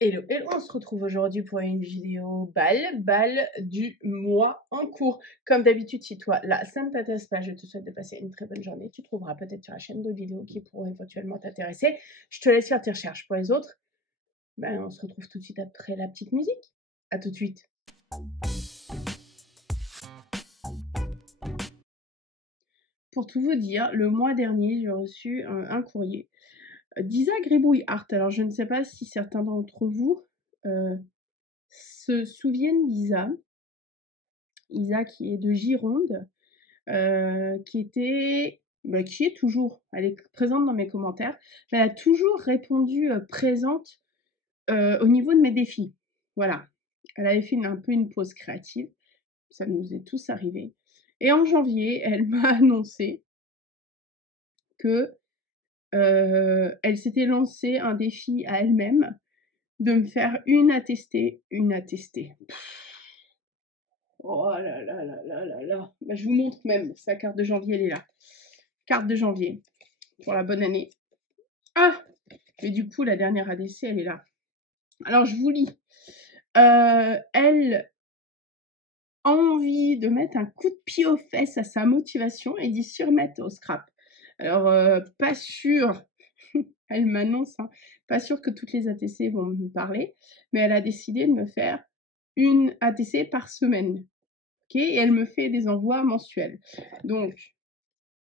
Hello, hello, on se retrouve aujourd'hui pour une vidéo bal du mois en cours. Comme d'habitude, si toi, là, ça ne t'intéresse pas, je te souhaite de passer une très bonne journée. Tu trouveras peut-être sur la chaîne d'autres vidéos qui pourront éventuellement t'intéresser. Je te laisse faire tes recherches. Pour les autres, ben, on se retrouve tout de suite après la petite musique. À tout de suite. Pour tout vous dire, le mois dernier, j'ai reçu un courrier d'Isa Gribouille-Art. Alors, je ne sais pas si certains d'entre vous se souviennent d'Isa. Isa qui est de Gironde, qui est toujours, elle est présente dans mes commentaires, mais elle a toujours répondu présente au niveau de mes défis. Voilà. Elle avait fait un peu une pause créative, ça nous est tous arrivé. Et en janvier, elle m'a annoncé que elle s'était lancée un défi à elle-même de me faire une attestée. Oh là là là là là là. Bah, je vous montre même, sa carte de janvier, elle est là. Carte de janvier, pour la bonne année. Ah! Mais du coup, la dernière ADC, elle est là. Alors, je vous lis. Elle a envie de mettre un coup de pied aux fesses à sa motivation et d'y surmettre au scrap. Alors, pas sûr, elle m'annonce, hein, pas sûr que toutes les ATC vont me parler, mais elle a décidé de me faire une ATC par semaine. Ok, et elle me fait des envois mensuels. Donc,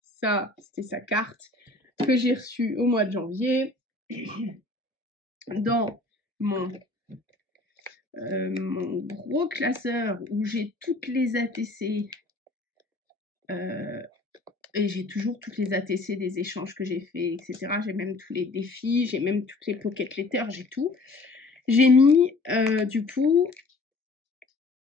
ça, c'était sa carte que j'ai reçue au mois de janvier dans mon gros classeur où j'ai toutes les ATC et j'ai toujours toutes les ATC des échanges que j'ai fait, etc. J'ai même tous les défis, j'ai même toutes les pocket letters, j'ai tout. J'ai mis du coup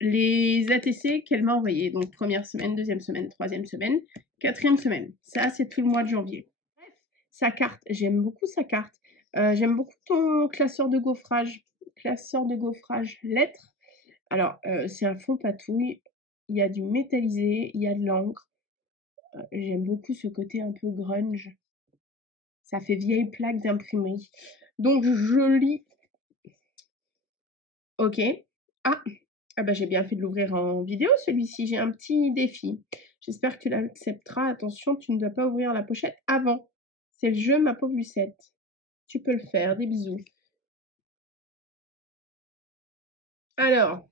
les ATC qu'elle m'a envoyés. Donc première semaine, deuxième semaine, troisième semaine, quatrième semaine. Ça, c'est tout le mois de janvier. Bref, sa carte, j'aime beaucoup sa carte. J'aime beaucoup ton classeur de gaufrage. Classeur de gaufrage lettres. Alors, c'est un fond patouille. Il y a du métallisé, il y a de l'encre. J'aime beaucoup ce côté un peu grunge. Ça fait vieille plaque d'imprimerie. Donc, je lis. Ok. Ah, bah j'ai bien fait de l'ouvrir en vidéo celui-ci. J'ai un petit défi. J'espère que tu l'accepteras. Attention, tu ne dois pas ouvrir la pochette avant. C'est le jeu, ma pauvre Lucette. Tu peux le faire. Des bisous. Alors,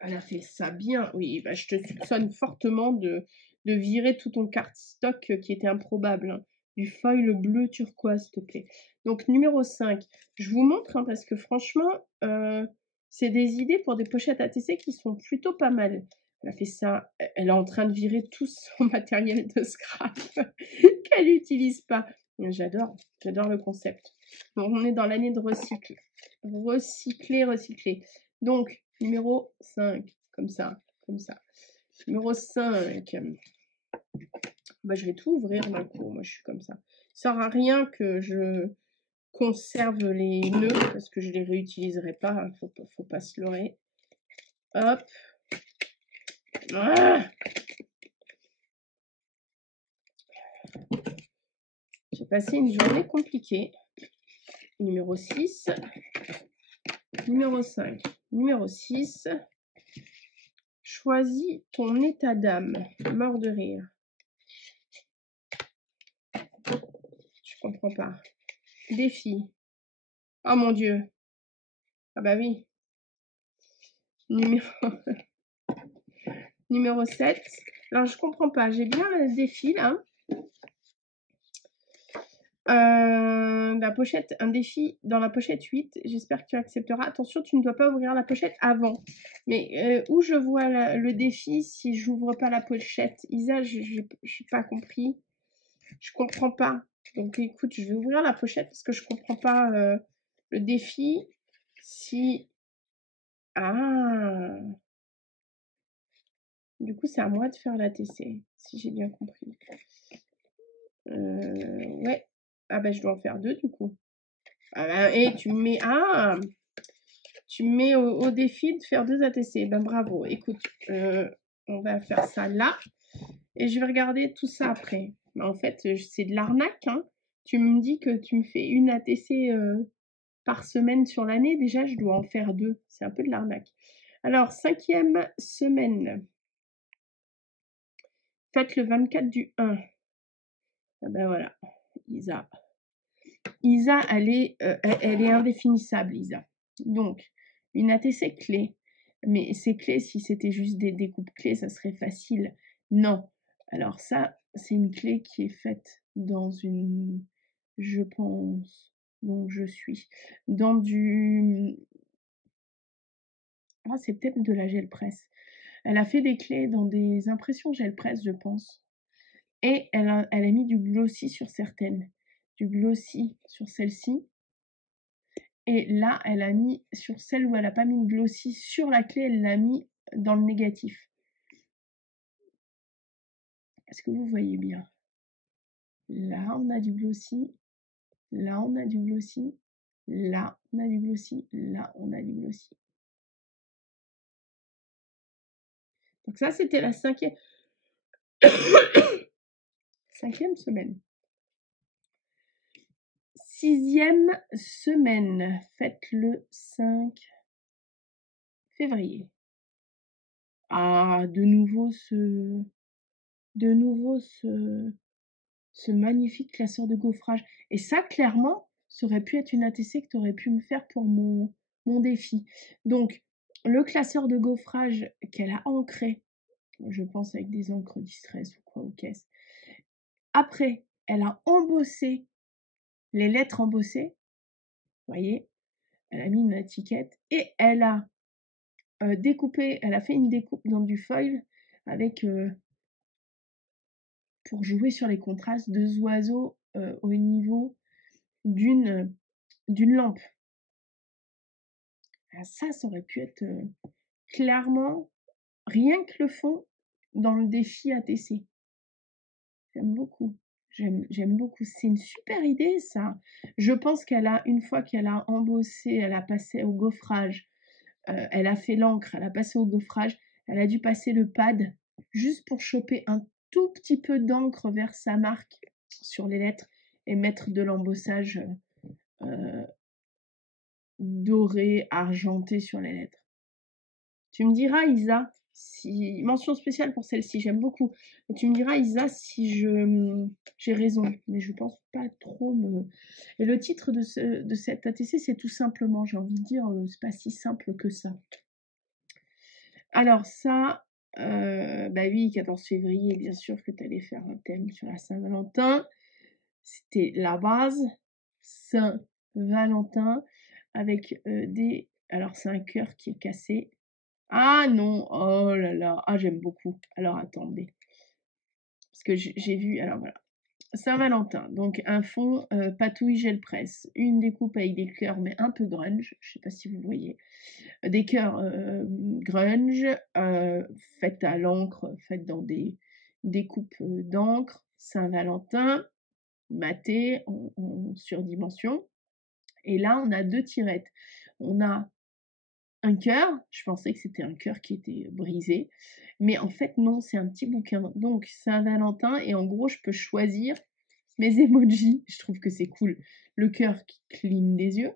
elle a fait ça bien. Oui, bah, je te soupçonne fortement de virer tout ton cardstock qui était improbable. Hein. Du foil bleu turquoise, s'il te plaît. Donc, numéro 5. Je vous montre, hein, parce que franchement, c'est des idées pour des pochettes ATC qui sont plutôt pas mal. Elle a fait ça. Elle est en train de virer tout son matériel de scrap qu'elle n'utilise pas. J'adore le concept. Donc, on est dans l'année de recycle. Recycler. Donc, numéro 5, comme ça. Numéro 5. Bah, je vais tout ouvrir d'un coup, moi je suis comme ça. Ça sert à rien que je conserve les nœuds, parce que je les réutiliserai pas, hein, faut pas se leurrer. Hop. Ah, j'ai passé une journée compliquée. Numéro 6. Numéro 5. Numéro 6. Choisis ton état d'âme. Mort de rire. Je comprends pas. Défi. Oh mon Dieu. Ah bah oui. Numéro 7. Alors je comprends pas. J'ai bien le défi là. La pochette, un défi dans la pochette 8. J'espère que tu accepteras. Attention, tu ne dois pas ouvrir la pochette avant. Mais où je vois le défi si j'ouvre pas la pochette? Isa, je n'ai pas compris. Je comprends pas. Donc écoute, je vais ouvrir la pochette parce que je comprends pas le défi. Si... Ah, du coup, c'est à moi de faire la TC, si j'ai bien compris. Ouais. Ah bah je dois en faire 2 du coup. Ah bah, et tu me mets... Ah, tu me mets au défi de faire 2 ATC. Ben bravo. Écoute, on va faire ça là. Et je vais regarder tout ça après. Mais en fait, c'est de l'arnaque. Hein. Tu me dis que tu me fais une ATC par semaine sur l'année. Déjà, je dois en faire 2. C'est un peu de l'arnaque. Alors, 5e semaine. Faites le 24 du 1. Ah ben voilà, Isa. Isa, elle est indéfinissable, Isa. Donc, une ATC clé. Mais ces clés, si c'était juste des découpes clés, ça serait facile. Non. Alors ça, c'est une clé qui est faite dans une... Je pense... Donc, je suis... Dans du... Ah, c'est peut-être de la gel presse. Elle a fait des clés dans des impressions gel presse, je pense. Et elle a mis du glossy sur certaines. Du glossy sur celle-ci. Et là, elle a mis sur celle où elle n'a pas mis de glossy sur la clé, elle l'a mis dans le négatif. Est-ce que vous voyez bien? Là, on a du glossy. Là, on a du glossy. Là, on a du glossy. Là, on a du glossy. Donc ça, c'était la 5e semaine. 6e semaine. Faites le 5 février. Ah, de nouveau ce magnifique classeur de gaufrage. Et ça, clairement, ça aurait pu être une ATC que tu aurais pu me faire pour mon défi. Donc, le classeur de gaufrage qu'elle a ancré, je pense avec des encres distress ou quoi aux caisses. Après, elle a embossé les lettres embossées. Vous voyez, elle a mis une étiquette et elle a découpé, elle a fait une découpe dans du foil avec... pour jouer sur les contrastes, 2 oiseaux au niveau d'une lampe. Ah, ça aurait pu être clairement rien que le fond dans le défi ATC. J'aime beaucoup. J'aime beaucoup. C'est une super idée, ça. Je pense qu'elle a, une fois qu'elle a embossé, elle a passé au gaufrage, elle a fait l'encre, elle a passé au gaufrage, elle a dû passer le pad juste pour choper un tout petit peu d'encre vers sa marque sur les lettres et mettre de l'embossage doré, argenté sur les lettres. Tu me diras, Isa, si... Mention spéciale pour celle-ci, j'aime beaucoup. Tu me diras, Isa, si j'ai raison, mais je pense pas trop me... Et le titre de cette ATC, c'est tout simplement, j'ai envie de dire, c'est pas si simple que ça. Alors ça, bah oui, 14 février, bien sûr que tu allais faire un thème sur la Saint-Valentin. C'était la base, Saint-Valentin, avec des... Alors c'est un cœur qui est cassé. Ah non, oh là là, ah j'aime beaucoup. Alors attendez, parce que j'ai vu, alors voilà. Saint-Valentin, donc un fond patouille gel presse, une découpe avec des cœurs mais un peu grunge, je sais pas si vous voyez, des cœurs grunge, faites à l'encre, faites dans des découpes d'encre, Saint-Valentin, maté, en surdimension, et là on a 2 tirettes. On a un cœur, je pensais que c'était un cœur qui était brisé, mais en fait non, c'est un petit bouquin. Donc Saint-Valentin, et en gros je peux choisir mes emojis, je trouve que c'est cool. Le cœur qui cligne des yeux,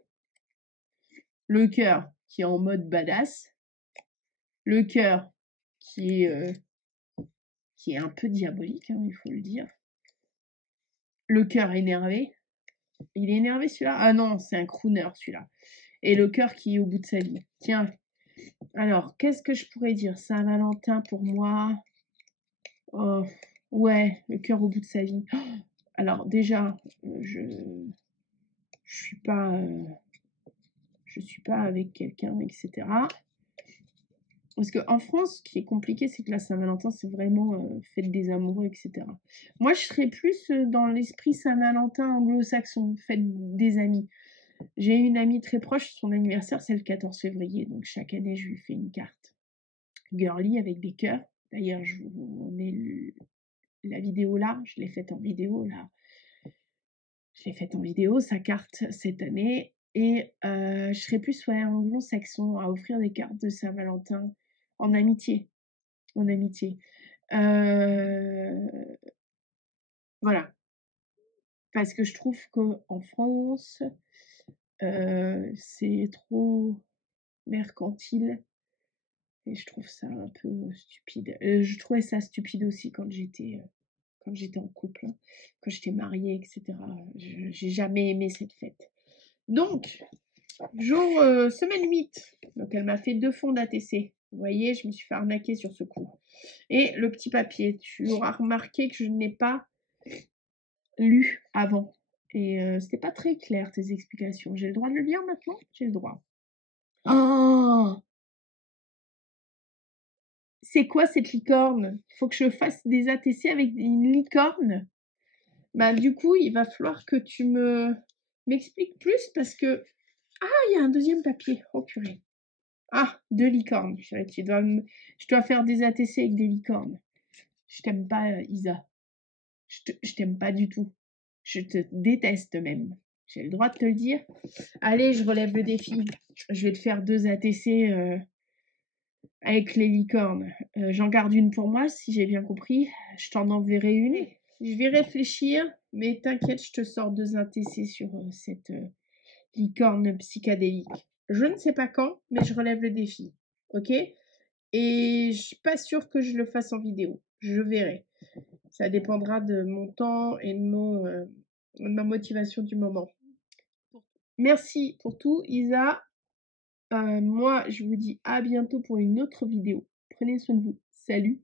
le cœur qui est en mode badass, le cœur qui est un peu diabolique, hein, il faut le dire. Le cœur énervé. Il est énervé celui-là? Ah non, c'est un crooner celui-là. Et le cœur qui est au bout de sa vie. Tiens, alors, qu'est-ce que je pourrais dire? Saint-Valentin pour moi. Oh, ouais, le cœur au bout de sa vie. Oh, alors déjà, je suis pas avec quelqu'un, etc. Parce qu'en France, ce qui est compliqué, c'est que la Saint-Valentin, c'est vraiment fête des amoureux, etc. Moi, je serais plus dans l'esprit Saint-Valentin anglo-saxon, fête des amis. J'ai une amie très proche, son anniversaire, c'est le 14 février. Donc, chaque année, je lui fais une carte girly avec des cœurs. D'ailleurs, je vous mets la vidéo là. Je l'ai faite en vidéo là. Je l'ai faite en vidéo, sa carte cette année. Et je serais plus anglo-saxon à offrir des cartes de Saint-Valentin en amitié. En amitié. Voilà. Parce que je trouve qu'en France, C'est trop mercantile et je trouve ça un peu stupide. Je trouvais ça stupide aussi quand j'étais en couple, hein, quand j'étais mariée, etc. J'ai jamais aimé cette fête. Donc, semaine 8. Donc, elle m'a fait 2 fonds d'ATC. Vous voyez, je me suis fait arnaquer sur ce coup. Et le petit papier, tu auras remarqué que je n'ai pas lu avant. Et c'était pas très clair, tes explications. J'ai le droit de le lire maintenant? J'ai le droit. Oh! C'est quoi cette licorne? Il faut que je fasse des ATC avec une licorne? Bah, du coup, il va falloir que tu m'expliques plus parce que... Ah, il y a un deuxième papier. Oh purée. Ah, 2 licornes. Purée, je dois faire des ATC avec des licornes. Je t'aime pas, Isa. Je t'aime pas du tout. Je te déteste même. J'ai le droit de te le dire. Allez, je relève le défi. Je vais te faire 2 ATC avec les licornes. J'en garde une pour moi, si j'ai bien compris. Je t'en enverrai une. Je vais réfléchir, mais t'inquiète, je te sors 2 ATC sur cette licorne psychédélique. Je ne sais pas quand, mais je relève le défi. Ok? Et je suis pas sûre que je le fasse en vidéo. Je verrai. Ça dépendra de mon temps et de ma motivation du moment. Merci pour tout, Isa. Moi, je vous dis à bientôt pour une autre vidéo. Prenez soin de vous. Salut!